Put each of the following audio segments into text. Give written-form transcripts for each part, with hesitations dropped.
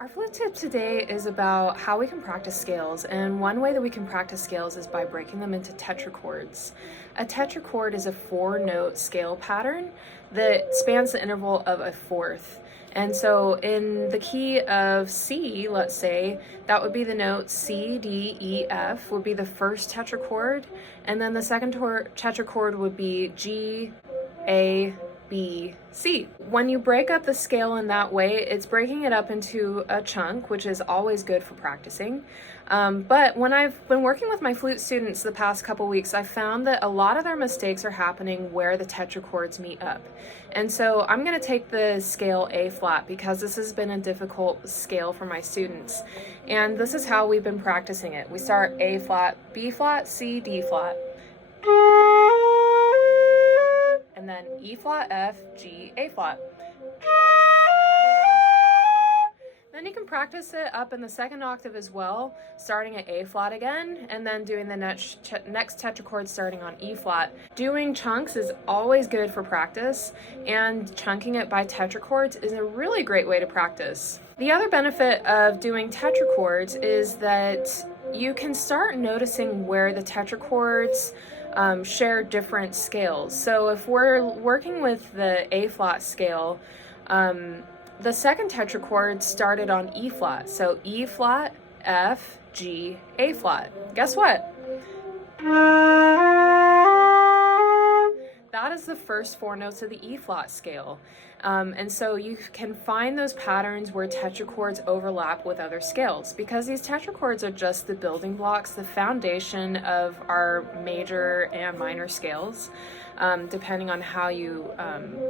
Our flute tip today is about how we can practice scales, and one way that we can practice scales is by breaking them into tetrachords. A tetrachord is a 4-note scale pattern that spans the interval of a fourth. And so in the key of C, let's say, that would be the note C, D, E, F would be the first tetrachord, and then the second tetrachord would be G, A, B, C. When you break up the scale in that way, it's breaking it up into a chunk, which is always good for practicing. But when I've been working with my flute students the past couple weeks, I found that a lot of their mistakes are happening where the tetrachords meet up. And so I'm going to take the scale A flat because this has been a difficult scale for my students. And this is how we've been practicing it. We start A flat, B flat, C, D flat. And then E flat, F, G, A flat. Then you can practice it up in the second octave as well, starting at A flat again, and then doing the next tetrachord starting on E flat. Doing chunks is always good for practice, and chunking it by tetrachords is a really great way to practice. The other benefit of doing tetrachords is that you can start noticing where the tetrachords share different scales. So if we're working with the A flat scale, the second tetrachord started on E flat. So E flat, F, G, A flat. Guess what? That is the first 4 notes of the E flat scale. And so you can find those patterns where tetrachords overlap with other scales, because these tetrachords are just the building blocks, the foundation of our major and minor scales, depending on how you,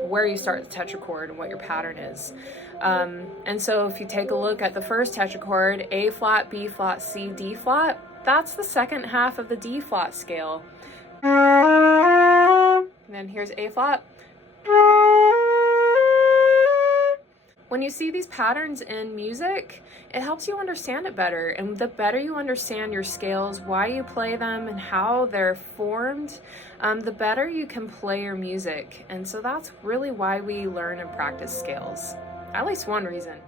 where you start the tetrachord and what your pattern is. And so if you take a look at the first tetrachord, A flat, B flat, C, D flat, that's the second half of the D flat scale. And then here's A flat. When you see these patterns in music, it helps you understand it better. And the better you understand your scales, why you play them, and how they're formed, the better you can play your music. And so that's really why we learn and practice scales. At least one reason.